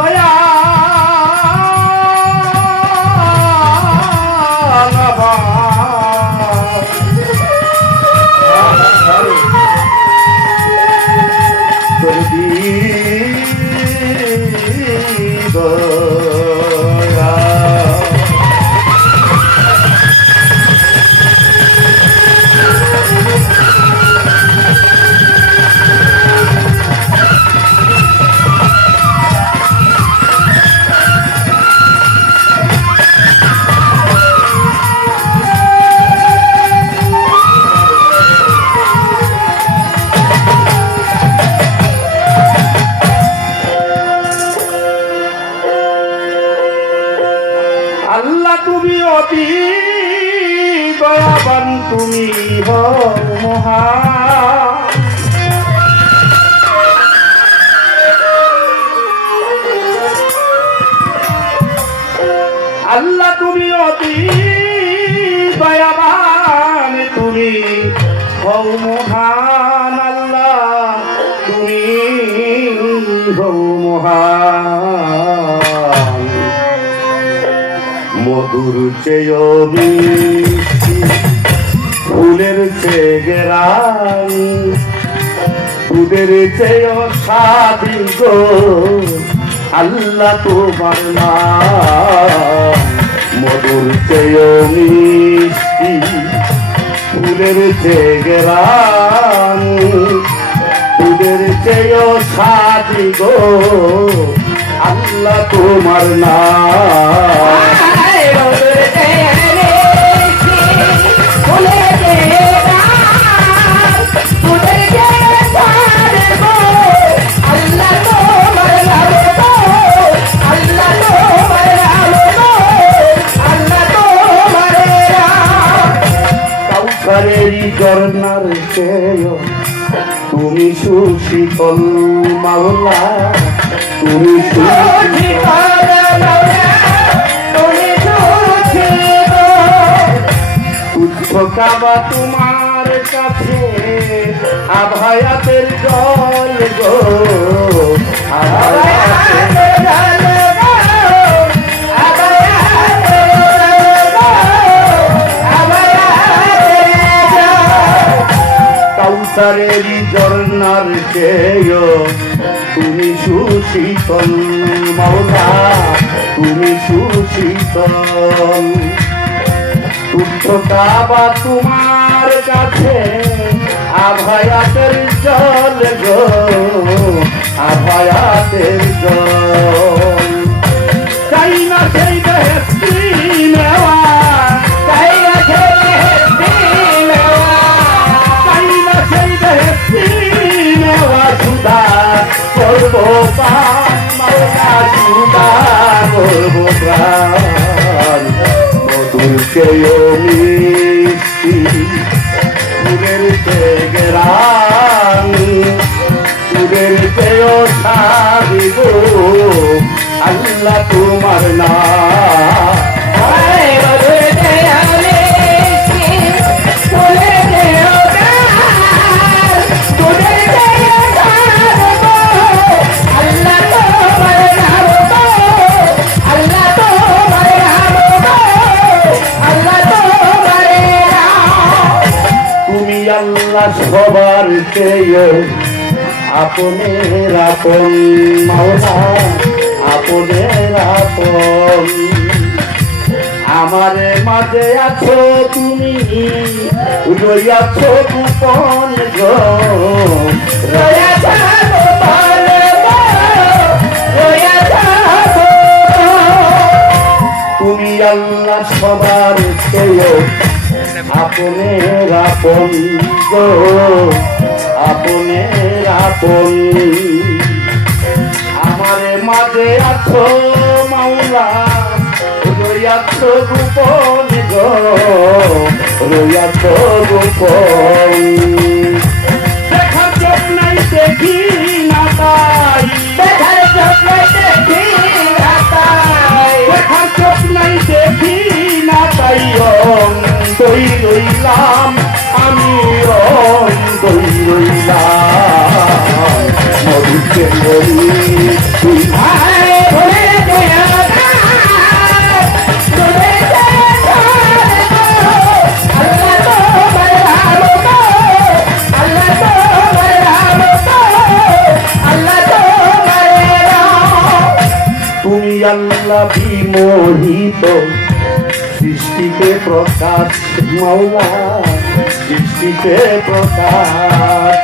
দয়া আল্লাহ তুমি অতি দয়াবান তুমি হও মহান আল্লাহ তুমি অতি দয়াবান তুমি হও মহান আল্লাহ তুমি হও মহান মধুর চেয়ে মিষ্টি ফুলের চেয়ে গেরান দুধের চেয়ে স্বাদী গো আল্লাহ তোমার নাম মধুর চেয়ে মিষ্টি ফুলের চেয়ে গেরান দুধের চেয়ে স্বাদী গো আল্লাহ তোমার নাম ঝর্ণার চেয়ে তুমি সুশীতল মাওলা তুমি তুচ্ছ কাবা তোমার কাছে আভায়াতের জল গো কাউসারেরই ঝর্ণার চেয়ে তুমি সুশীতল মাওলা তুমি সুশীতল তুচ্ছ কাবা তোমার কাছে আভায়াতের জল গো আভায়াতের জল চাই না সেই বেহেশতি নেওয়া চাই না সেই বেহেশতি নেওয়া চাই না সেই বেহেশতি নেওয়া সুদা করবো প্রাণ মাওলা সুদা করবো প্রাণ মধুর চেয়ে মিষ্টি ফুলের চেয়ে গেরান দুধের চেয়ে স্বাদী গো আল্লাহ তোমার নাম আল্লাহ সবার চেয়ে আপনের আপন মাওলা আপনের আপন আমার মাঝে আছো তুমি রইয়াছ গোপন গো রইয়াছ গোপন রইয়াছ তুমি আল্লাহ সবার চেয়ে আপনের আপন গো আপনের আপন আমার মাঝে আছো মাওলা রইয়াছ গোপন গো রইয়াছ গোপন দেখার চোখ নাই দেখি না তাই দেখার চোখ নাই দেখি না তাই দেখার চোখ নাই দেখি না তাই অন্তই রইলাম আমি অন্তই রইলাম মধুকে রই আল্লাহ বিমোহিত সৃষ্টিতে প্রকাশ মাওলা সৃষ্টিতে প্রকাশ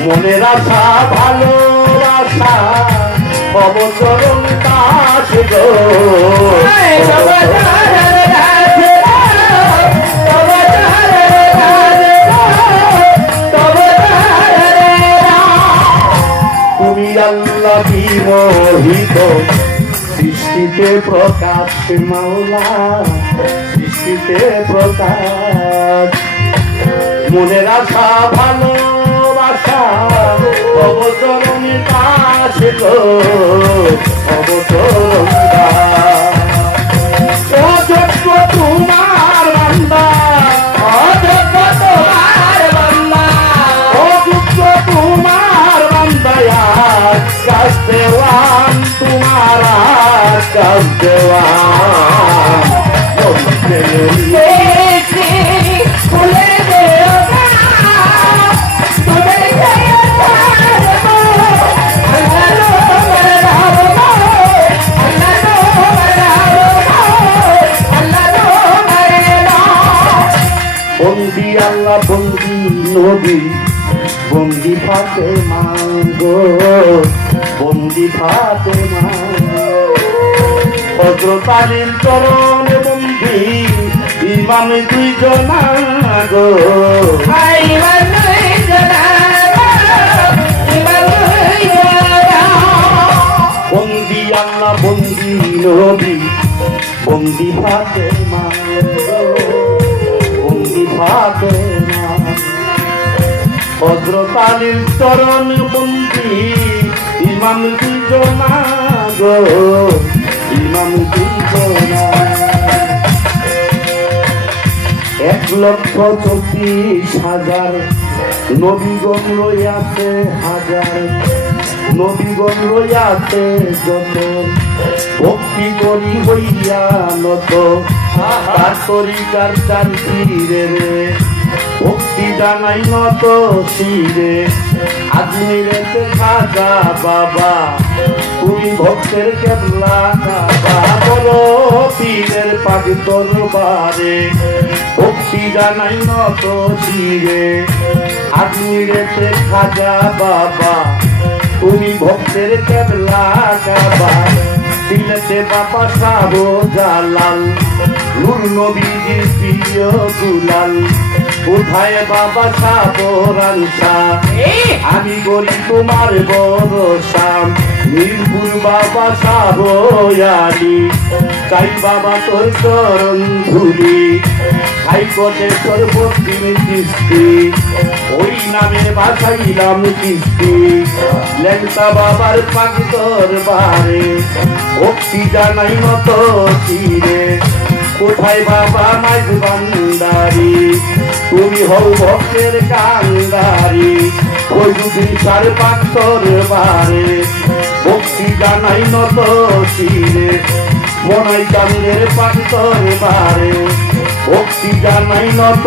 মনের আশা ভালোবাসা অবচরণ দাস গো তুমি আল্লাহ বিমোহিত সৃষ্টিতে প্রকাশ মাওলা সৃষ্টিতে প্রকাশ মনের আশা ভালোবাসা অবচরণ দাস গো অবচরণ দাস অযোগ্য তোমার বান্দা অযোগ্য তোমার বান্দা অযোগ্য তোমার বান্দায়া কাজ দেওয়ান তোমার কাজ দেওয়ান বন্দি আল্লাহ বন্দি নবী বন্দি ফাতে মাগো বন্দি ফাতে মা হযরত আলীর চরণ বন্দি ইমাম দুইজন গো বন্দি আল্লাহ বন্দি নবী বন্দি ফাতে মা ফাতে মা হযরত আলীর চরণ বন্দি ইমাম দুইজন গো ইমাম দুইজন 1,34,000 নবীগণ রইয়াছে হাজার নবীগণ রইয়াছে যত ভক্তি করি হইয়া নত তার তরিকার চারিরে রে ভক্তি জানাই নত শিরে আজমিরেতে খাজা বাবা তুমি ভক্তের কেবলা কাবা বলো পীরের পাগ দরবারে ভক্তি জানাই নত শিরে আজমিরেতে খাজা বাবা তুমি ভক্তের কেবলা কাবা দিলেতে বাবা সাহো জালাল নূর নবীজির প্রিয় দুলাল কোথায় বাবা সাবরান শাহ আমি বলি তোমার ভরসা মিরপুর বাবা সাবয়ালি চাই বাবা তোর চরণ ধুলি হাইকোর্টে তোর বক্তির কিস্তি ওই নামে বাসাইলাম কিস্তি লেংটা বাবার পাগ দরবারে ভক্তি জানাই মত চিরে কোথায় বাবা মাঝ বান্দারি তুমি হও ভক্তের কান্দারি ওই দুদিন সার পাক দরবারে ভক্তি জানাই নত চিরে মনাই চাঁদের পাক দরবারে ভক্তি জানাই নত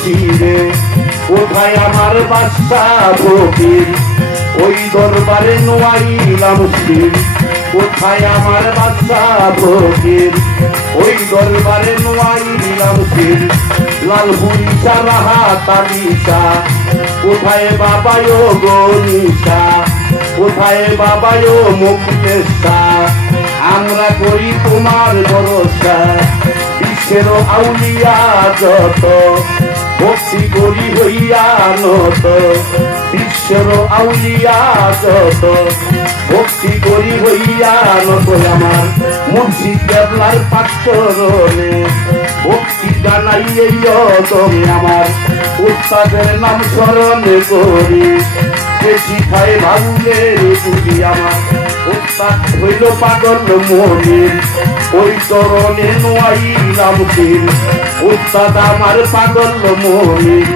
চিরে কোথায় আমার বাদশা ফকির ওই দরবারে নোয়াইলাম শির কোথায় আমার বাদশা ফকির ওই দরবারে নোয়াইলাম শির লালপুরি রাহা তালিশা কোথায় বাবায়ো গনিশা কোথায় বাবায়ো মুক্তেশা আমরা করি তোমার ভরসা বিশ্বের আউলিয়া যত ভক্তি করি হইয়া নত বিশ্বের আউলিয়া যত ভক্তি করি হইয়া নত আমার মুর্শিদ কেবলার পাকচরণে ভক্তি জানাই এই তুমি আমার উস্তাদের নাম স্মরণ করি যে শিখায় ভাঙলের পুঁজি আমার উস্তাদ হইল পাগল মনির ওই চরণে নোয়াইলাম তীর উস্তাদ আমার পাগল মনির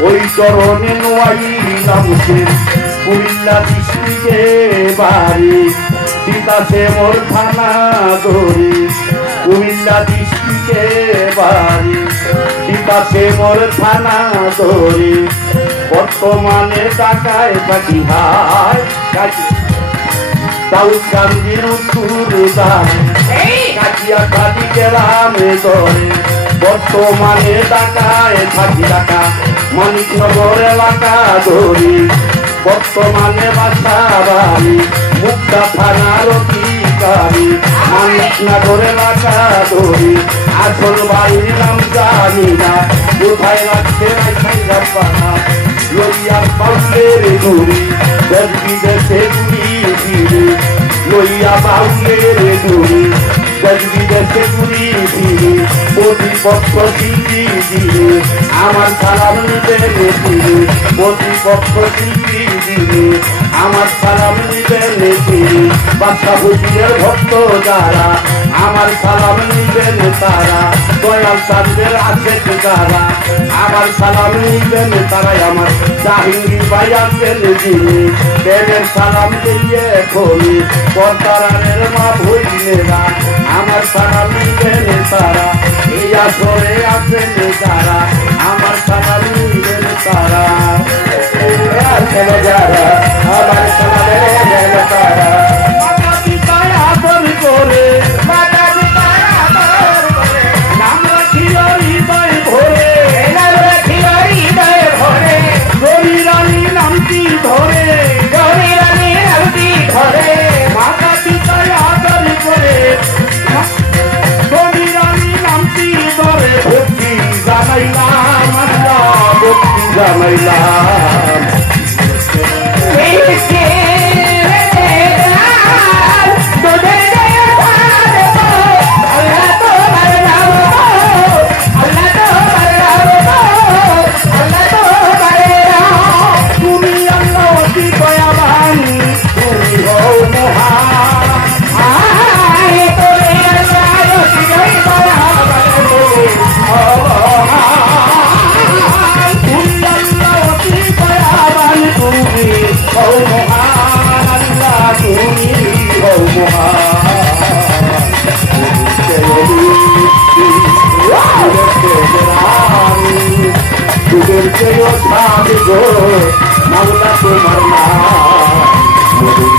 ওই চরণে নোয়াইলাম তীর কুমিল্লা ডিস্ট্রিক্টে বাড়ি তিতাসে মোর থানা ধরি কুমিল্লা ডিস্ট্রিক্টে বাড়ি তিতাসে মোর থানা ধরি বর্তমানে টাকায় পাখি হায় দাউদ কান্দির উত্তর দানে কাটিয়া কাটি গেলামে ধরে বর্তমানে ঢাকায় থাকি ঢাকা মানিকনগর এলাকা ধরি বর্তমানে বাসা বাড়ি মুক্তা থানার অধিকারী মানিকনগর এলাকা ধরি আসল বাড়ির নাম জানি না কোথায় রাখছে পানা লইয়া বাউলের ঘুরি দেশ বিদেশে ঘুরি ফিরে লইয়া বাউলের ঘুরি দেশ বিদেশে ঘুরি ফিরে প্রতিপক্ষ দিদি দিলে আমার সালাম নিবেন ফিরে প্রতিপক্ষ দিদি দিলে আমার সালাম নিবেন ফিরে বাদশা হুজুরের ভক্ত যারা আমার সালাম নিবেন তারা দয়াল চাঁদের আশেক যারা আমার সালাম নিবেন তারাই আমার জাহিঙ্গীর ভাই আছেন যিনি প্রেমের সালাম দিয়ে খোলি পর্দারানের মা ভইলেরা আমার সালাম নিবেন তারা এই আসরে আছেন যারা আমার সালাম নিবেন তারা আছেন যারা আমার সালাম নিবেন তারা মাতা পিতায় আদর করে মাতা পিতায় আদর করে নাম রাখিও হৃদয় ভরে নাম রাখিও হৃদয় ভরে গরি রানী নামটি ধরে গরি রানী নামটি ধরে মাতা পিতায় আদর করে গরি রানী নামটি ধরে ভক্তি জানাইলাম আল্লাহ ভক্তি জানাইলাম মাওলা তোমার নাম মধুর